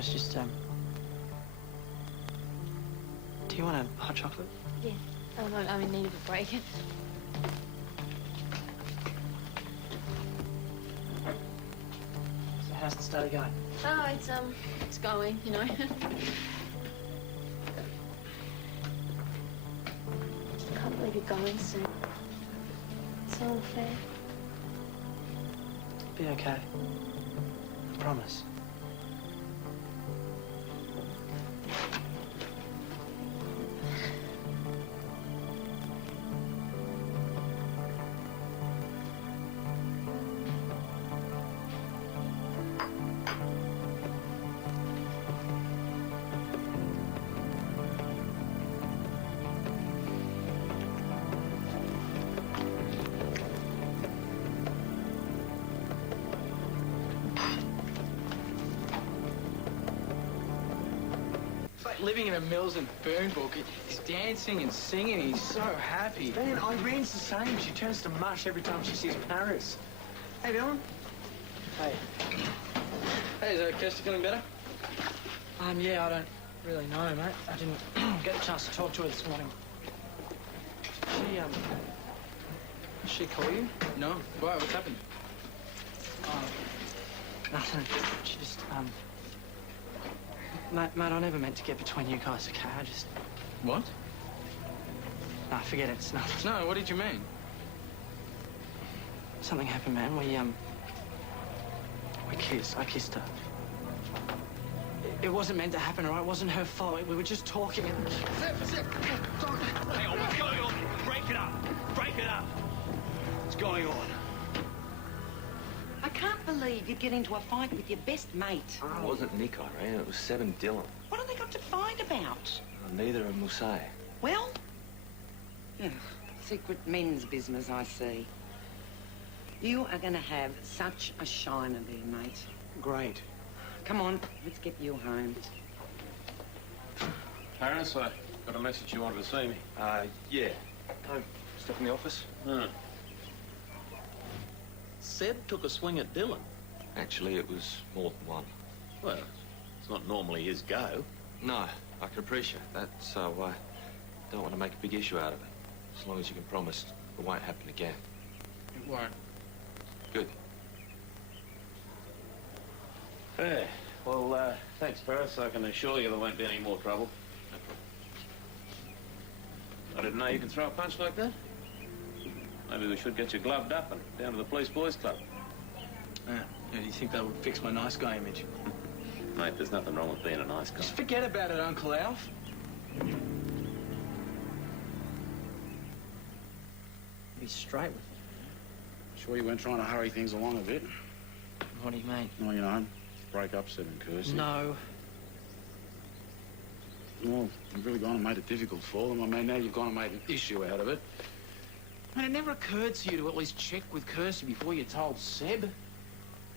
was just, do you want a hot chocolate? Yeah. I'm in need of a break. So how's the study going? Oh, it's going, you know. Can't believe you're going soon. It's so unfair. Be okay. I promise. Living in a Mills and Boone book. He's dancing and singing. He's so happy. Man, Irene's the same. She turns to mush every time she sees Paris. Hey, Dylan. Hey. Hey, is Kirsty feeling better? Yeah, I don't really know, mate. I didn't get a chance to talk to her this morning. Did she call you? No. Why? What's happened? Nothing. She just, Mate, I never meant to get between you guys, okay? I just... What? Nah, forget it. It's nothing. No, what did you mean? Something happened, man. We kissed. I kissed her. It wasn't meant to happen, all right? It wasn't her fault. We were just talking and... Zip! Hang on, what's going on? Break it up! Break it up! What's going on? I can't believe you'd get into a fight with your best mate. It wasn't Nick, Irene. It was Seb and Dylan. What have they got to fight about? Neither of them will say. Well, secret men's business, I see. You are going to have such a shiner there, mate. Great. Come on, let's get you home. Paris, I got a message you wanted to see me. Yeah. Stuff in the office? Seb took a swing at Dylan. Actually, it was more than one. Well, it's not normally his go. No, I can appreciate that, so I don't want to make a big issue out of it. As long as you can promise it won't happen again. It won't. Good. Hey, well, thanks, Paris. I can assure you there won't be any more trouble. No problem. I didn't know you could throw a punch like that. Maybe we should get you gloved up and down to the police boys club. Yeah, do you think that would fix my nice guy image? Mate, there's nothing wrong with being a nice guy. Just forget about it, Uncle Alf. Be straight with it. Sure you weren't trying to hurry things along a bit? What do you mean? Well, you know, break up Seb and Kirsty. No. Well, you've really gone and made it difficult for them. I mean, now you've gone and made an issue out of it. Man, it never occurred to you to at least check with Kirsty before you told Seb.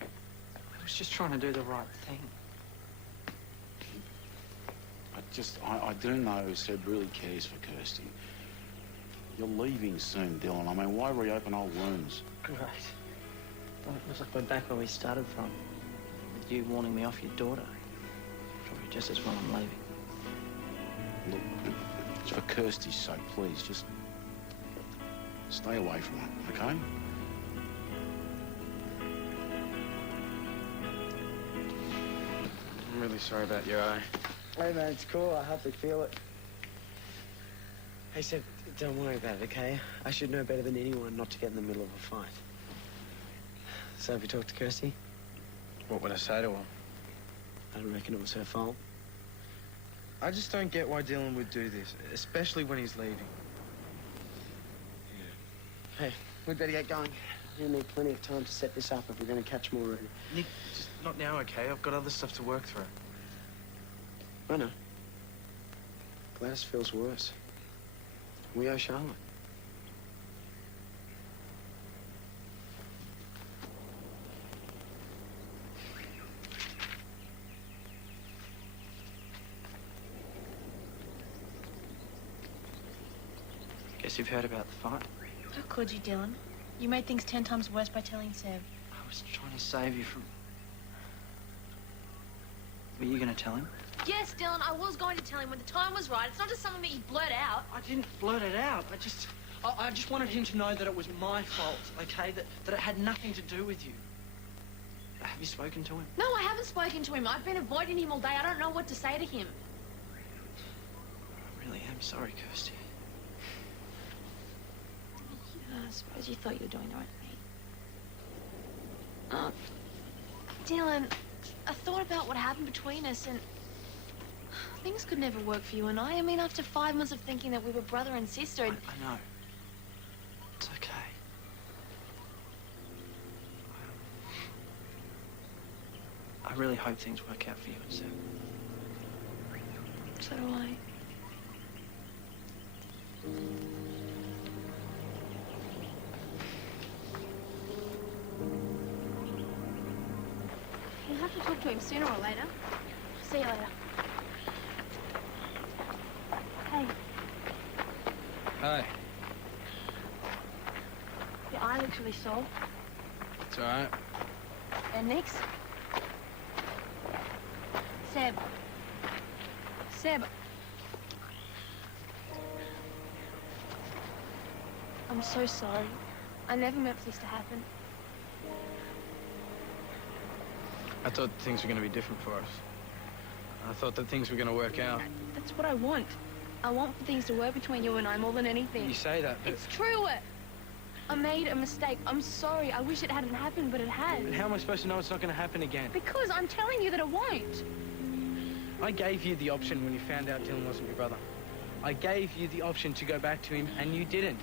I was just trying to do the right thing. I do know Seb really cares for Kirsty. You're leaving soon, Dylan. I mean, why reopen old wounds? Right. Well, it looks like we're back where we started from. With you warning me off your daughter. Probably just as well I'm leaving. Look, it's for Kirsty's sake, please, just stay away from her, okay? I'm really sorry about your eye. Hey, man, it's cool. I hardly feel it. Hey, Seb, don't worry about it, okay? I should know better than anyone not to get in the middle of a fight. So have you talked to Kirsty? What would I say to her? I don't reckon it was her fault. I just don't get why Dylan would do this, especially when he's leaving. Hey, we'd better get going. We'll need plenty of time to set this up if we're going to catch more Rudy. Nick, just not now, okay? I've got other stuff to work through. I know. Gladys feels worse. We owe Charlotte. Guess you've heard about the fight. How could you, Dylan? You made things 10 times worse by telling Seb. I was trying to save you from... Were you going to tell him? Yes, Dylan, I was going to tell him when the time was right. It's not just something that you blurt out. I didn't blurt it out. I just wanted him to know that it was my fault, okay? That it had nothing to do with you. Have you spoken to him? No, I haven't spoken to him. I've been avoiding him all day. I don't know what to say to him. I really am sorry, Kirsty. I suppose you thought you were doing the right thing. Dylan, I thought about what happened between us, and things could never work for you and I. I mean, after 5 months of thinking that we were brother and sister... I know. It's okay. I really hope things work out for you and Seb. So do I. You'll have to talk to him sooner or later. See you later. Hey, Hi. your eye looks really sore. It's all right. And next? Seb. Seb. I'm so sorry. I never meant for this to happen. I thought things were going to be different for us. I thought that things were going to work out. That's what I want. I want for things to work between you and I more than anything. You say that, but... It's true. I made a mistake. I'm sorry. I wish it hadn't happened, but it has. But how am I supposed to know it's not going to happen again? Because I'm telling you that it won't. I gave you the option when you found out Dylan wasn't your brother. I gave you the option to go back to him, and you didn't.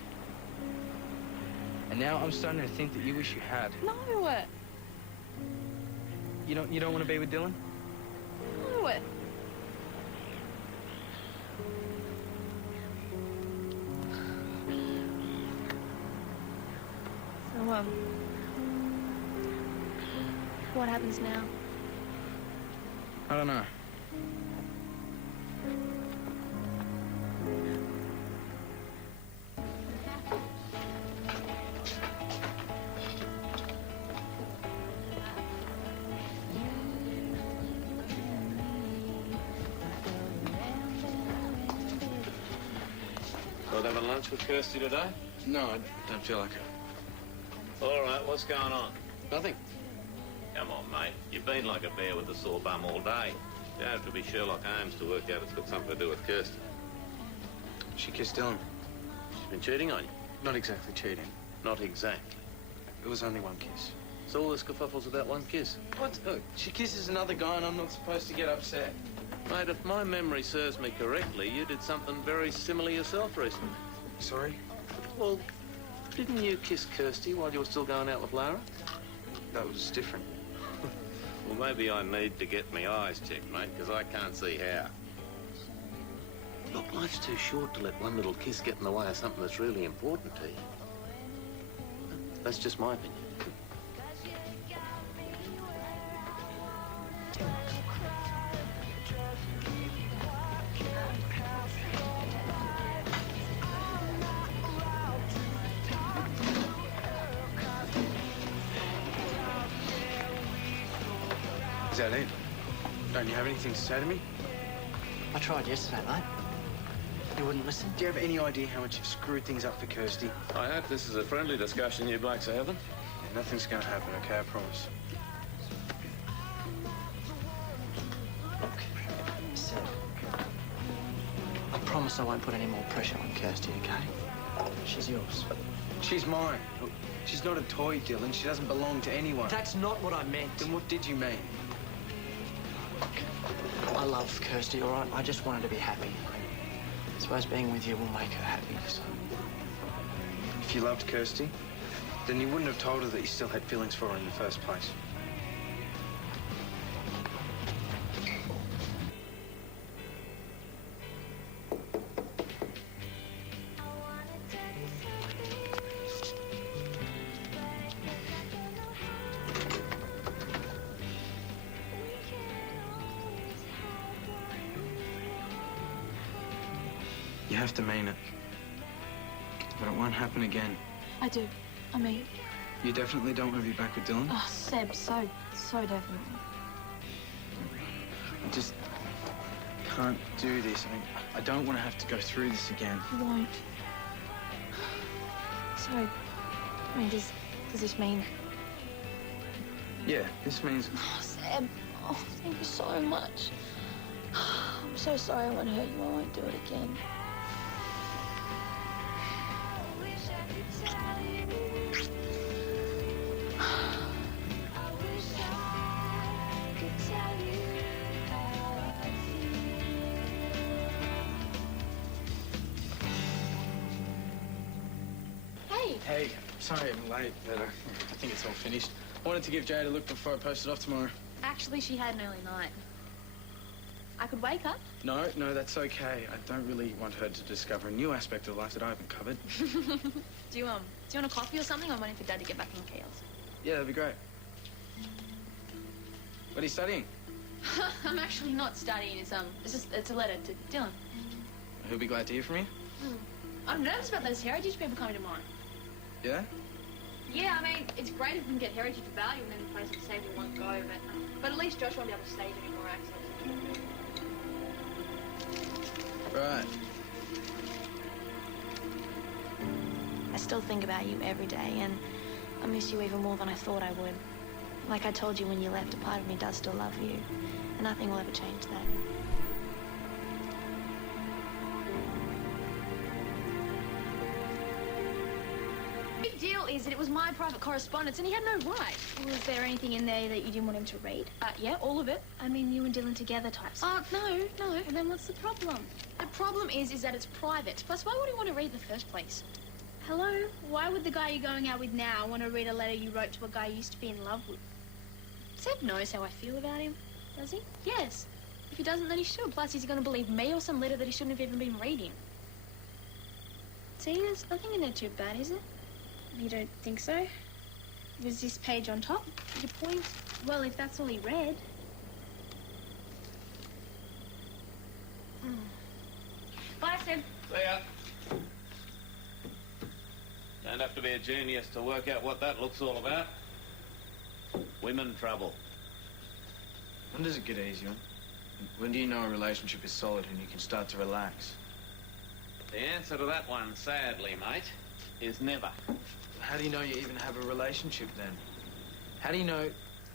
And now I'm starting to think that you wish you had. No. You don't want to be with Dylan? No. So, what happens now? I don't know. Not having lunch with Kirsty today? No, I don't feel like it. All right, what's going on? Nothing. Come on, mate. You've been like a bear with a sore bum all day. You don't have to be Sherlock Holmes to work out it's got something to do with Kirsty. She kissed Dylan. She's been cheating on you? Not exactly cheating. Not exactly. It was only one kiss. So all this kerfuffle's about one kiss? What? Look, she kisses another guy and I'm not supposed to get upset. Mate, if my memory serves me correctly, you did something very similar yourself recently. Sorry? Well, didn't you kiss Kirsty while you were still going out with Lara? That was different. Well, maybe I need to get my eyes checked, mate, because I can't see how. Look, life's too short to let one little kiss get in the way of something that's really important to you. That's just my opinion. Is that it? Don't you have anything to say to me? I tried yesterday, mate. You wouldn't listen. Do you have any idea how much you've screwed things up for Kirsty? I hope this is a friendly discussion you blokes are having. Yeah, nothing's going to happen, okay? I promise. Look, Seb, I promise I won't put any more pressure on Kirsty, okay? She's yours. She's mine. Look, she's not a toy, Dylan. She doesn't belong to anyone. That's not what I meant. Then what did you mean? I love Kirsty, all right? I just want her to be happy. I suppose being with you will make her happy, so... If you loved Kirsty, then you wouldn't have told her that you still had feelings for her in the first place. You have to mean it. But it won't happen again. I do. I mean... You definitely don't want to be back with Dylan? Oh, Seb, so definitely. I just can't do this. I mean, I don't want to have to go through this again. You won't. So, I mean, does this mean... Yeah, this means... Oh, Seb. Oh, thank you so much. I'm so sorry I won't hurt you. I won't do it again. Hey, sorry I'm late, but I think it's all finished. I wanted to give Jade a look before I post it off tomorrow. Actually, she had an early night. I could wake up. No, that's okay. I don't really want her to discover a new aspect of life that I haven't covered. Do you want a coffee or something? I'm waiting for Dad to get back from Kale's. Yeah, that'd be great. What are you studying? I'm actually not studying. It's a letter to Dylan. He'll be glad to hear from you. I'm nervous about those heritage people coming tomorrow. Yeah? Yeah, I mean, it's great if we can get heritage for value and then the place will save in one go, but at least Josh won't be able to stage any more access. Right. I still think about you every day, and I miss you even more than I thought I would. Like I told you when you left, a part of me does still love you, and nothing will ever change that. The big deal is that it was my private correspondence, and he had no right. Was there anything in there that you didn't want him to read? Yeah, all of it. I mean, you and Dylan together type stuff. No. Well, then what's the problem? The problem is that it's private. Plus, why would he want to read in the first place? Hello? Why would the guy you're going out with now want to read a letter you wrote to a guy you used to be in love with? Seb knows how I feel about him. Does he? Yes. If he doesn't, then he should. Plus, he's going to believe me or some letter that he shouldn't have even been reading. See, there's nothing in there too bad, is it? You don't think so? Was this page on top? Your point? Well, if that's all he read. Bye, Seb. See ya. Don't have to be a genius to work out what that look's all about. Women trouble. When does it get easier? When do you know a relationship is solid and you can start to relax? The answer to that one, sadly, mate, is never. How do you know you even have a relationship then? How do you know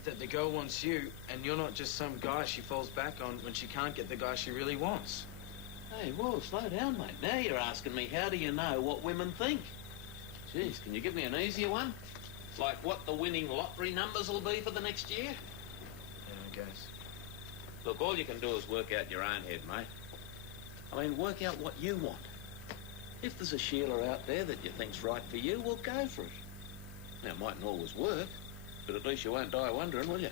that the girl wants you and you're not just some guy she falls back on when she can't get the guy she really wants? Hey, whoa, slow down, mate. Now you're asking me, how do you know what women think? Jeez, can you give me an easier one? Like what the winning lottery numbers will be for the next year? Yeah, I guess. Look, all you can do is work out your own head, mate. I mean, work out what you want. If there's a Sheila out there that you think's right for you, well, go for it. Now, it mightn't always work, but at least you won't die wondering, will you?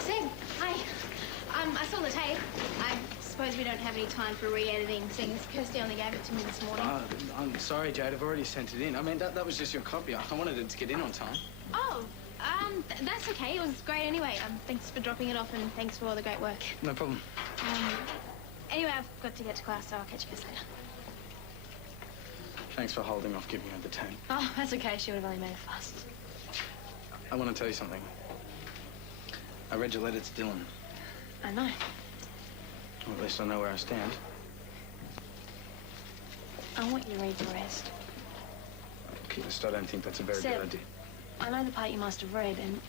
Seb, hi. I saw the tape. I suppose we don't have any time for re-editing, seeing as Kirsty only gave it to me this morning. I'm sorry, Jade. I've already sent it in. I mean, that was just your copy. I wanted it to get in on time. Oh, that's okay. It was great anyway. Thanks for dropping it off and thanks for all the great work. No problem. Anyway, I've got to get to class, so I'll catch you guys later. Thanks for holding off giving her the tape. Oh, that's okay. She would have only made a fuss. I want to tell you something. I read your letter to Dylan. I know. Well, at least I know where I stand. I want you to read the rest. Kirst, I don't think that's a very Seb, good idea. I know the part you must have read, and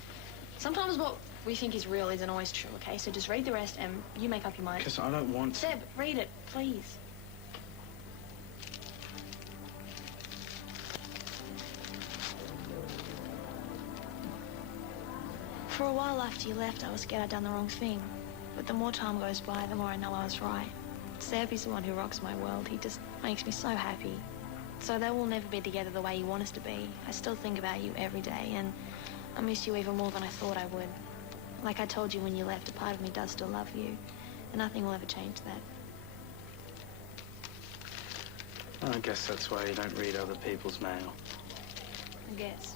sometimes what we think is real isn't always true, okay? So just read the rest and you make up your mind. Kirst, I don't want... Seb, read it, please. For a while after you left, I was scared I'd done the wrong thing. But the more time goes by, the more I know I was right. Seb is the one who rocks my world. He just makes me so happy. So though we'll never be together the way you want us to be, I still think about you every day, and I miss you even more than I thought I would. Like I told you when you left, a part of me does still love you, and nothing will ever change that. I guess that's why you don't read other people's mail. I guess.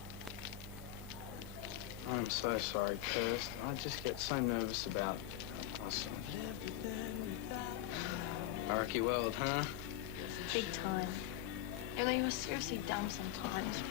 I'm so sorry, Kirst. I just get so nervous about us. I rock your world, huh? Big time. Although you were seriously dumb sometimes.